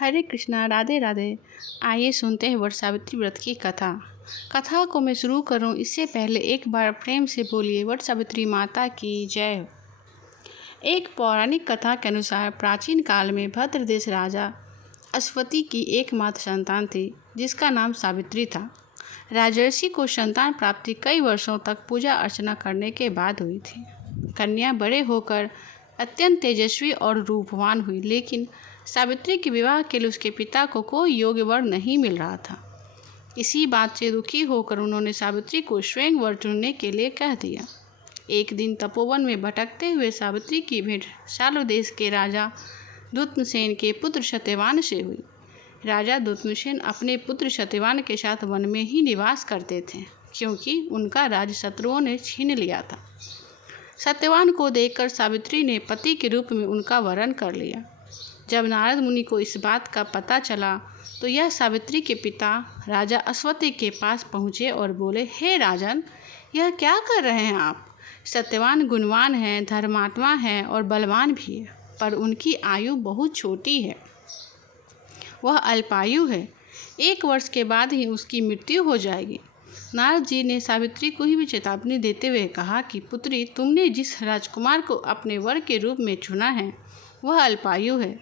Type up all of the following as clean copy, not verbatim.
हरे कृष्णा, राधे राधे। आइए सुनते हैं वट सावित्री व्रत की कथा को मैं शुरू करूं इससे पहले एक बार प्रेम से बोलिए वट सावित्री माता की जय हो। एक पौराणिक कथा के अनुसार प्राचीन काल में भद्र देश राजा अश्वति की एकमात्र संतान थी जिसका नाम सावित्री था। राजर्षि को संतान प्राप्ति कई वर्षों तक पूजा अर्चना करने के बाद हुई थी। कन्या बड़े होकर अत्यंत तेजस्वी और रूपवान हुई, लेकिन सावित्री के विवाह के लिए उसके पिता को कोई योग्य वर नहीं मिल रहा था। इसी बात से दुखी होकर उन्होंने सावित्री को स्वयं वर चुनने के लिए कह दिया। एक दिन तपोवन में भटकते हुए सावित्री की भेंट शाल्व देश के राजा दुत्मसेन के पुत्र सत्यवान से हुई। राजा दुत्मसेन अपने पुत्र सत्यवान के साथ वन में ही निवास करते थे, क्योंकि उनका राज्य शत्रुओं ने छीन लिया था। सत्यवान को देखकर सावित्री ने पति के रूप में उनका वरण कर लिया। जब नारद मुनि को इस बात का पता चला तो यह सावित्री के पिता राजा अश्वति के पास पहुँचे और बोले, हे राजन, यह क्या कर रहे हैं आप? सत्यवान गुणवान हैं, धर्मात्मा हैं और बलवान भी है, पर उनकी आयु बहुत छोटी है। वह अल्पायु है। 1 वर्ष के बाद ही उसकी मृत्यु हो जाएगी। नारद जी ने सावित्री को ही भी चेतावनी देते हुए कहा कि पुत्री, तुमने जिस राजकुमार को अपने वर के रूप में चुना है वह अल्पायु है।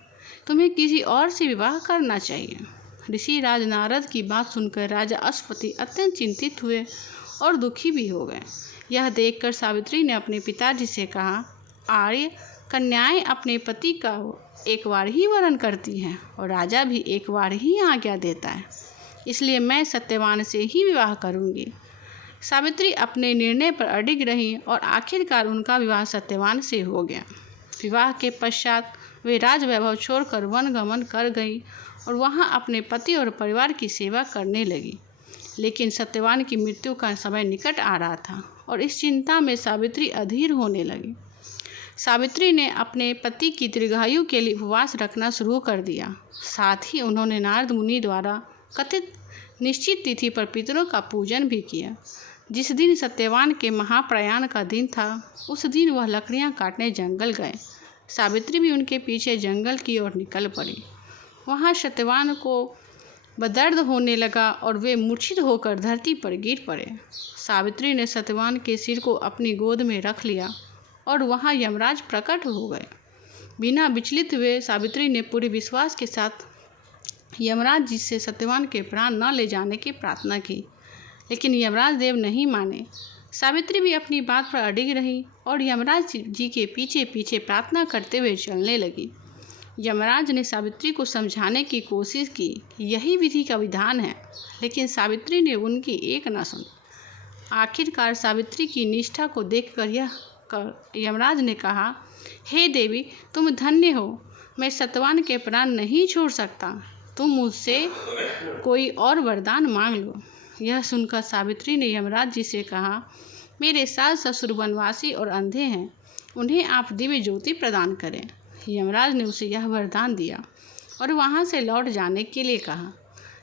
तुम्हें किसी और से विवाह करना चाहिए। ऋषि राज नारद की बात सुनकर राजा अश्वति अत्यंत चिंतित हुए और दुखी भी हो गए। यह देखकर सावित्री ने अपने पिताजी से कहा, आर्य, कन्याएं अपने पति का 1 बार ही वरण करती हैं और राजा भी 1 बार ही आज्ञा देता है, इसलिए मैं सत्यवान से ही विवाह करूंगी। सावित्री अपने निर्णय पर अडिग रही और आखिरकार उनका विवाह सत्यवान से हो गया। विवाह के पश्चात वे राजवैभव छोड़कर वन गमन कर गई और वहां अपने पति और परिवार की सेवा करने लगी। लेकिन सत्यवान की मृत्यु का समय निकट आ रहा था और इस चिंता में सावित्री अधीर होने लगी। सावित्री ने अपने पति की दीर्घायु के लिए उपवास रखना शुरू कर दिया। साथ ही उन्होंने नारद मुनि द्वारा कथित निश्चित तिथि पर पितरों का पूजन भी किया। जिस दिन सत्यवान के महाप्रयाण का दिन था, उस दिन वह लकड़ियां काटने जंगल गए। सावित्री भी उनके पीछे जंगल की ओर निकल पड़ी। वहां सत्यवान को बदर्द होने लगा और वे मूर्छित होकर धरती पर गिर पड़े। सावित्री ने सत्यवान के सिर को अपनी गोद में रख लिया और वहां यमराज प्रकट हो गए। बिना विचलित हुए सावित्री ने पूरे विश्वास के साथ यमराज जी से सत्यवान के प्राण न ले जाने की प्रार्थना की, लेकिन यमराज देव नहीं माने। सावित्री भी अपनी बात पर अडिग रही और यमराज जी के पीछे पीछे प्रार्थना करते हुए चलने लगी। यमराज ने सावित्री को समझाने की कोशिश की कि यही विधि का विधान है, लेकिन सावित्री ने उनकी एक न सुनी। आखिरकार सावित्री की निष्ठा को देखकर यमराज ने कहा, हे देवी, तुम धन्य हो। मैं सत्यवान के प्राण नहीं छोड़ सकता। तुम मुझसे कोई और वरदान मांग लो। यह सुनकर सावित्री ने यमराज जी से कहा, मेरे सास ससुर वनवासी और अंधे हैं, उन्हें आप दिव्य ज्योति प्रदान करें। यमराज ने उसे यह वरदान दिया और वहां से लौट जाने के लिए कहा,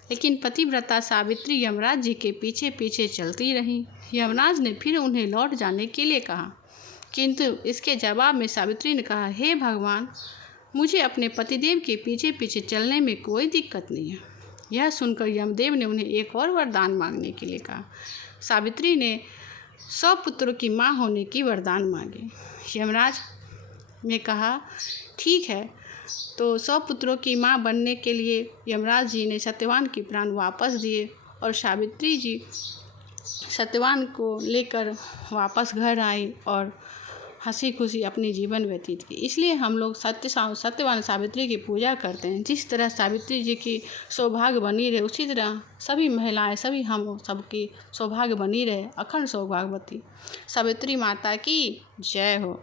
लेकिन पतिव्रता सावित्री यमराज जी के पीछे पीछे चलती रही। यमराज ने फिर उन्हें लौट जाने के लिए कहा, किंतु इसके जवाब में सावित्री ने कहा, हे भगवान, मुझे अपने पतिदेव के पीछे पीछे चलने में कोई दिक्कत नहीं है। यह सुनकर यमदेव ने उन्हें एक और वरदान मांगने के लिए कहा। सावित्री ने 100 पुत्रों की माँ होने की वरदान मांगी। यमराज ने कहा, ठीक है। तो 100 पुत्रों की माँ बनने के लिए यमराज जी ने सत्यवान के प्राण वापस दिए और सावित्री जी सत्यवान को लेकर वापस घर आई और हंसी खुशी अपनी जीवन व्यतीत की। इसलिए हम लोग सत्यवान सावित्री की पूजा करते हैं। जिस तरह सावित्री जी की सौभाग्य बनी रहे, उसी तरह सभी महिलाएं, सभी हम सबकी सौभाग्य बनी रहे। अखंड सौभाग्यवती सावित्री माता की जय हो।